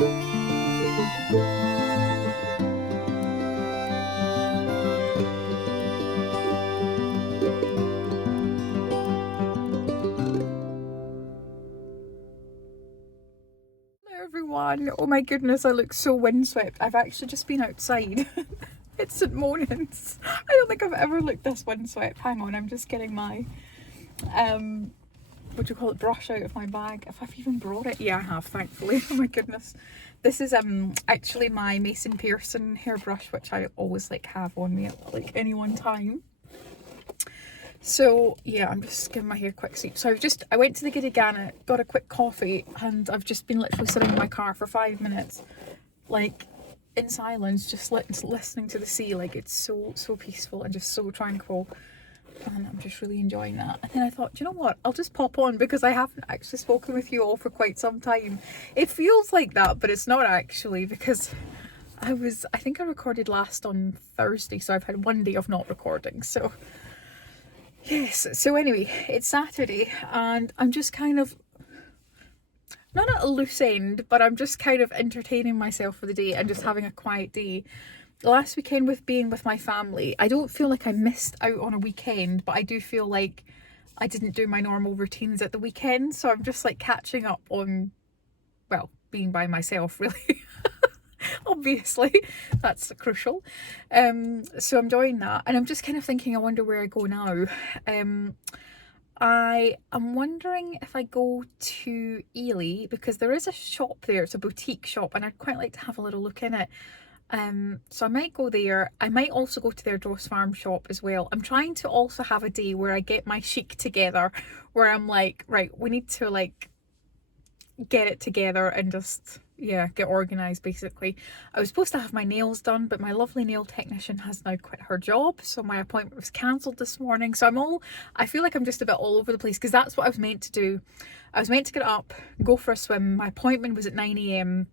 Everyone, oh my goodness, I look so windswept. I've actually just been outside. It's St Monans. I don't think I've ever looked this windswept. Hang on, I'm just getting my what do you call it, brush out of my bag. If I've even brought it. Yeah, I have, thankfully. Oh my goodness. This is actually my Mason Pearson hairbrush, which I always like have on me at like any one time. So yeah, I'm just giving my hair a quick sweep. So I went to the Giddy Gannet, got a quick coffee, and I've just been literally sitting in my car for 5 minutes, like in silence, just listening to the sea. Like it's so peaceful and just so tranquil, and I'm just really enjoying that. And then I thought, you know what, I'll just pop on because I haven't actually spoken with you all for quite some time. It feels like that, but it's not actually, because I think I recorded last on Thursday, so I've had one day of not recording. So yes, so anyway, it's Saturday and I'm just kind of not at a loose end, but I'm just kind of entertaining myself for the day and just having a quiet day. Last weekend, with being with my family, I don't feel like I missed out on a weekend, but I do feel like I didn't do my normal routines at the weekend, so I'm just like catching up on, well, being by myself really. Obviously that's crucial. So I'm enjoying that, and I'm just kind of thinking, I wonder where I go now. I am wondering if I go to Elie, because there is a shop there. It's a boutique shop and I'd quite like to have a little look in it. So I might go there. I might also go to the Ardross Farm Shop as well. I'm trying to also have a day where I get my chic together, where I'm like, right, we need to like get it together and just, yeah, get organised basically. I was supposed to have my nails done, but my lovely nail technician has now quit her job, so my appointment was cancelled this morning. So I feel like I'm just a bit all over the place, because that's what I was meant to do. I was meant to get up, go for a swim. My appointment was at 9 AM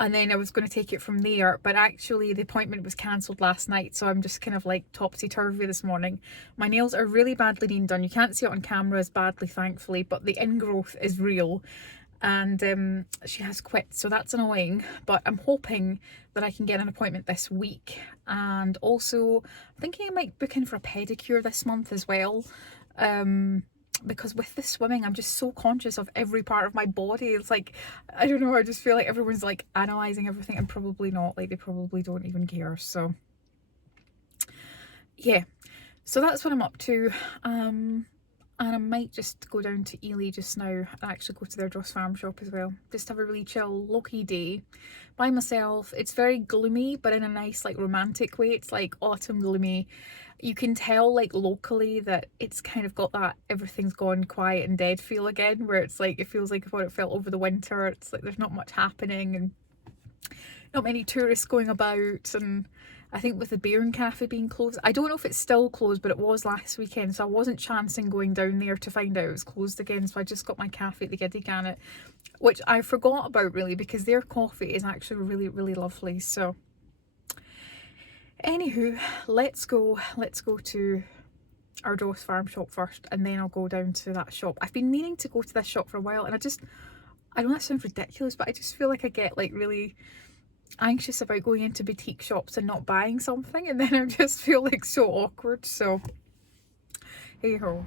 and then I was going to take it from there, but actually the appointment was cancelled last night, so I'm just kind of like topsy-turvy this morning. My nails are really badly being done. You can't see it on camera as badly, thankfully, but the ingrowth is real, and she has quit, so that's annoying. But I'm hoping that I can get an appointment this week, and also I'm thinking I might book in for a pedicure this month as well, because with the swimming I'm just so conscious of every part of my body. It's like, I don't know, I just feel like everyone's like analysing everything, and probably not, like they probably don't even care. So yeah, so that's what I'm up to. And I might just go down to Elie just now and actually go to their Ardross Farm Shop as well. Just have a really chill, low-key day by myself. It's very gloomy, but in a nice, like, romantic way. It's like autumn gloomy. You can tell, like, locally that it's kind of got that everything's gone quiet and dead feel again, where it's like, it feels like what it felt over the winter. It's like there's not much happening and not many tourists going about. And I think with the Bairn Cafe being closed, I don't know if it's still closed, but it was last weekend, so I wasn't chancing going down there to find out it was closed again. So I just got my cafe at the Giddy Gannet, which I forgot about really, because their coffee is actually really, really lovely. So anywho, let's go to Ardross Farm Shop first, and then I'll go down to that shop. I've been meaning to go to this shop for a while, and I know that sounds ridiculous, but I just feel like I get like really anxious about going into boutique shops and not buying something, and then I just feel like so awkward. So hey ho.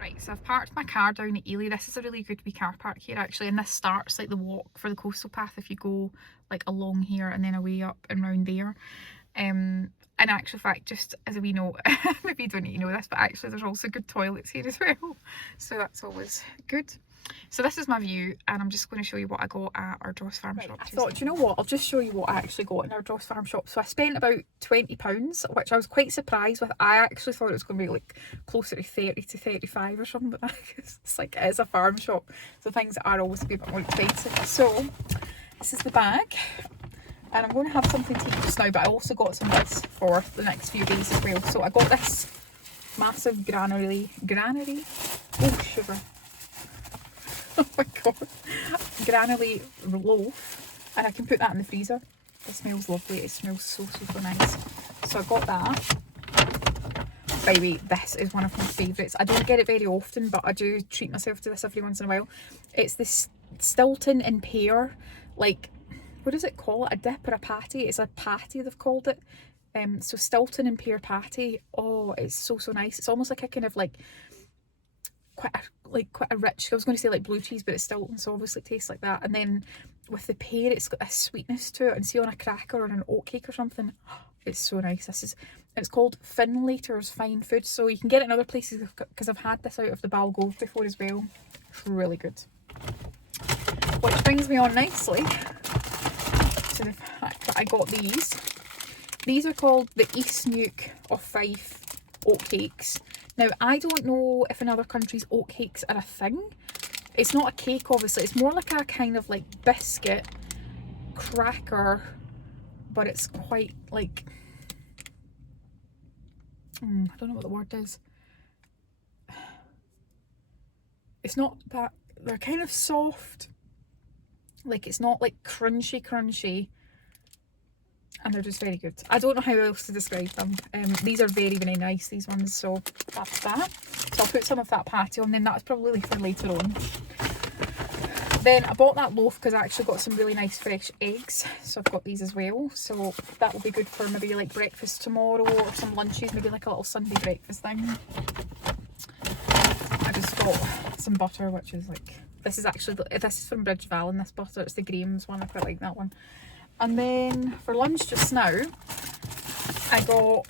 Right, so I've parked my car down at Elie. This is a really good wee car park here actually, and this starts like the walk for the coastal path if you go like along here and then away up and round there. In actual fact, just as a wee note, maybe you don't need to know this, but actually there's also good toilets here as well, so that's always good. So this is my view, and I'm just going to show you what I got at Ardross Farm Shop. I thought, you know what, I'll just show you what I actually got in Ardross Farm Shop. So I spent about £20, which I was quite surprised with. I actually thought it was going to be like closer to 30 to 35 or something, but it's like, it is a farm shop, so things are always a bit more expensive. So this is the bag. And I'm going to have something to eat just now, but I also got some bits for the next few days as well. So I got this massive granary, oh sugar, oh my god, granary loaf, and I can put that in the freezer. It smells lovely, it smells so nice. So I got that. By the way, this is one of my favourites. I don't get it very often, but I do treat myself to this every once in a while. It's this Stilton and pear, like, what does it call it? A dip or a patty? It's a patty, they've called it. So Stilton and pear patty. Oh, it's so nice. It's almost like a kind of like quite a rich, I was going to say like blue cheese, but it's Stilton, so obviously it tastes like that. And then with the pear, it's got a sweetness to it, and see on a cracker or an oatcake or something, it's so nice. It's called Finlater's Fine Food, so you can get it in other places because I've had this out of the Balgove before as well. It's really good. Which brings me on nicely to the fact that I got these. These are called the East Nuke of Fife oatcakes. Now, I don't know if in other countries oatcakes are a thing. It's not a cake, obviously. It's more like a kind of like biscuit cracker, but it's quite like, I don't know what the word is. It's not that, they're kind of soft. Like, it's not like crunchy. And they're just very good. I don't know how else to describe them. These are very nice, these ones. So that's that. So I'll put some of that patty on, then that's probably for later on. Then I bought that loaf because I actually got some really nice fresh eggs. So I've got these as well. So that will be good for maybe like breakfast tomorrow or some lunches, maybe like a little Sunday breakfast thing. I just got some butter, which is like, this is from Bridgevallon, this butter. It's the Graham's one. I quite like that one. And then for lunch just now, I got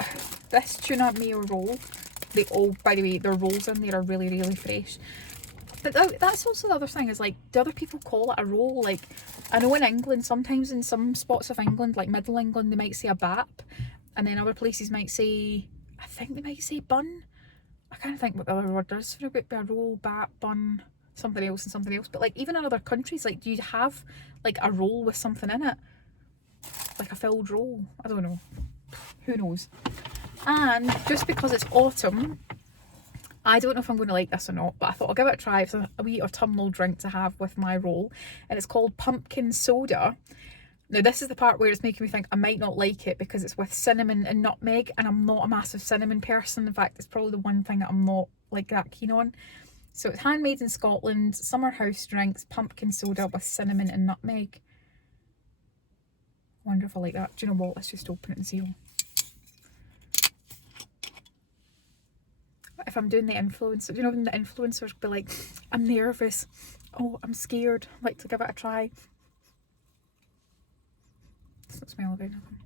this tuna mayo roll. By the way, their rolls in there are really fresh. But that's also the other thing, is like, do other people call it a roll? Like, I know in England, sometimes in some spots of England, like Middle England, they might say a bap. And then other places might say, I think they might say bun. I can't think what the other word is for it. Would be a roll, bap, bun, something else and something else. But like, even in other countries, like, do you have like a roll with something in it? Like a filled roll? I don't know. Who knows? And just because it's autumn, I don't know if I'm going to like this or not, but I thought I'll give it a try. It's a wee autumnal drink to have with my roll, and it's called pumpkin soda. Now this is the part where it's making me think I might not like it, because it's with cinnamon and nutmeg, and I'm not a massive cinnamon person. In fact, it's probably the one thing that I'm not like that keen on. So it's handmade in Scotland, summer house drinks, pumpkin soda with cinnamon and nutmeg. I wonder if I like that. Do you know what? Let's just open it and see. If I'm doing the influencer, you know, when the influencers be like, I'm nervous, oh, I'm scared, I'd like to give it a try. Doesn't smell very nothing.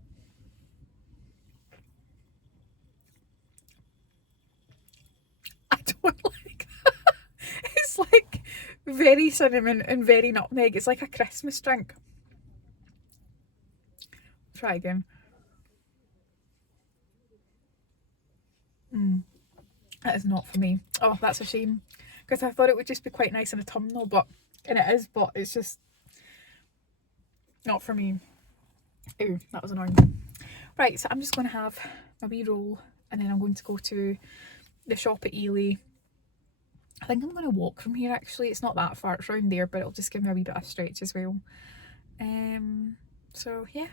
I don't like that. It's like very cinnamon and very nutmeg. It's like a Christmas drink. Try again. That is not for me. Oh, that's a shame, because I thought it would just be quite nice in autumnal, and it is, but it's just not for me. Ooh, that was annoying. Right, so I'm just going to have my wee roll, and then I'm going to go to the shop at Elie. I think I'm going to walk from here actually. It's not that far, it's around there, but it'll just give me a wee bit of stretch as well. So yeah.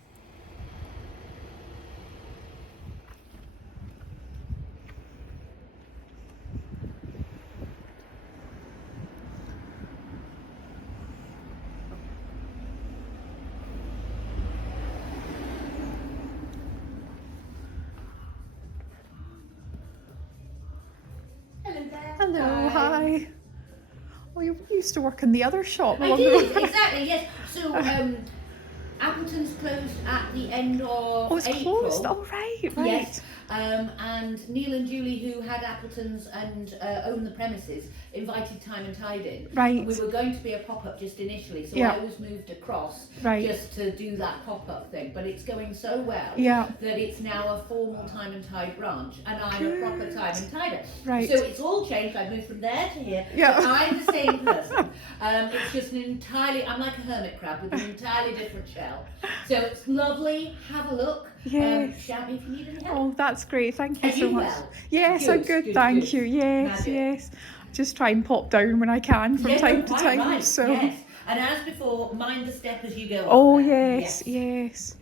Hello, hi. Oh, you used to work in the other shop. I did, exactly, yes. So, Appleton's closed at the end of Oh, it's April. closed. Oh, right. Yes. And Neil and Julie, who had Appleton's and own the premises, invited Time and Tide in. Right. And we were going to be a pop-up just initially, so Yeah. I was moved across Right. just to do that pop-up thing. But it's going so well Yeah. that it's now a formal Time and Tide branch, and I'm Good. a proper Time and Tider. Right. So it's all changed. I've moved from there to here. Yeah. But I'm the same person. It's just I'm like a hermit crab with an entirely different shell. So it's lovely. Have a look. Yes. Shout me if you need any help. Oh, that's great. Thank you Are so you much. well? Yes, I'm good, thank you. Yes, Magic. yes. Just try and pop down when I can from Yeah, no, time to quite time. right. So, Yes. And as before, mind the step as you go up oh there. yes, Yes. yes.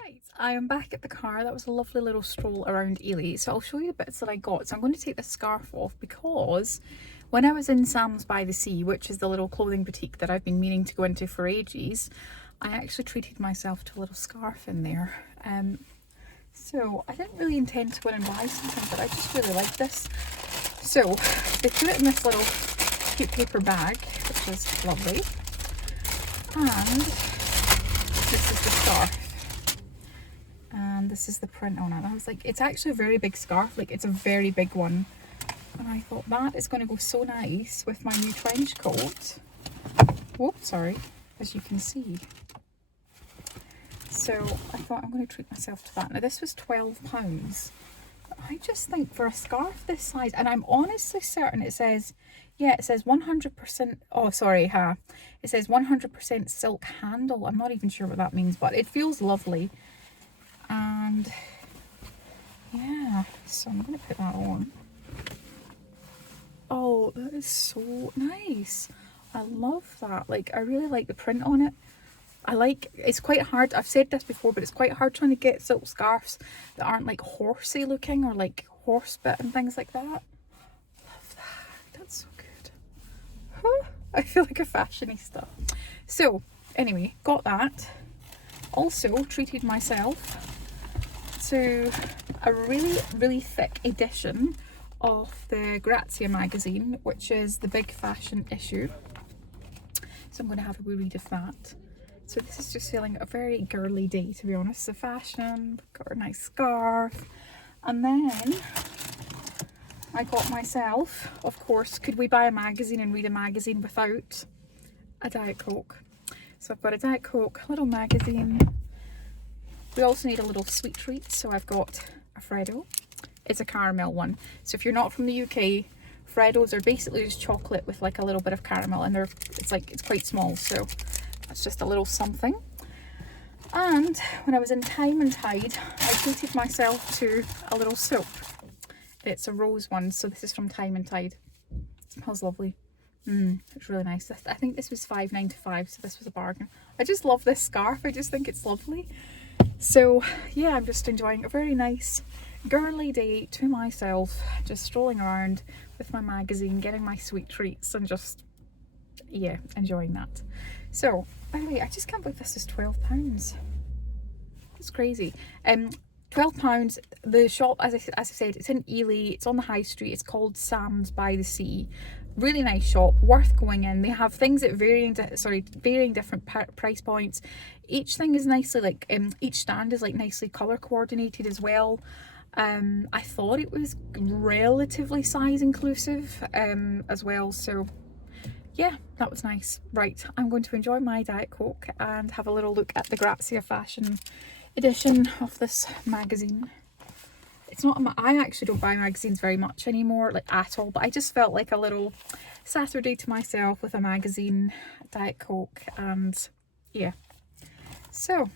Right, I am back at the car. That was a lovely little stroll around Elie. So I'll show you the bits that I got. So I'm going to take this scarf off because When I was in Sam's by the Sea, which is the little clothing boutique that I've been meaning to go into for ages, I actually treated myself to a little scarf in there. So I didn't really intend to go in and buy something, but I just really like this. So they put it in this little cute paper bag, which is lovely. And this is the scarf. And this is the print on it. I was like, it's actually a very big scarf, like it's a very big one. And I thought that is going to go so nice with my new trench coat. Oh, sorry, as you can see. So I thought I'm going to treat myself to that. Now this was £12. I just think for a scarf this size, and I'm honestly certain it says, yeah, it says 100%, oh sorry, it says 100% silk handle. I'm not even sure what that means, but it feels lovely. And yeah, so I'm going to put that on. Oh, that is so nice. I love that. Like, I really like the print on it. It's quite hard, I've said this before, but it's quite hard trying to get silk scarves that aren't like horsey looking or like horse bit and things like that. Love that. That's so good. Huh? I feel like a fashionista. So anyway, got that. Also treated myself to a really, really thick edition of the Grazia magazine, which is the big fashion issue. So I'm going to have a wee read of that. So this is just feeling a very girly day, to be honest. The fashion, got a nice scarf. And then I got myself, of course, could we buy a magazine and read a magazine without a Diet Coke? So I've got a Diet Coke, a little magazine. We also need a little sweet treat, so I've got a Freddo. It's a caramel one. So if you're not from the UK, Freddos are basically just chocolate with like a little bit of caramel, and it's quite small, so that's just a little something. And when I was in Time and Tide, I treated myself to a little soap. It's a rose one, so this is from Time and Tide. It smells lovely. It's really nice. I think this was £5.95, so this was a bargain. I just love this scarf. I just think it's lovely. So yeah, I'm just enjoying a very nice girly day to myself, just strolling around with my magazine, getting my sweet treats, and just, yeah, enjoying that. So, by the way, I just can't believe this is £12. It's crazy. £12. The shop, as I said, it's in Elie. It's on the high street. It's called Sam's by the Sea. Really nice shop, worth going in. They have things at varying different price points. Each thing is nicely like each stand is like nicely color coordinated as well. I thought it was relatively size inclusive as well, so yeah, that was nice. Right, I'm going to enjoy my Diet Coke and have a little look at the Grazia fashion edition of this magazine. It's not, I actually don't buy magazines very much anymore, like at all, but I just felt like a little Saturday to myself with a magazine, Diet Coke, and yeah. So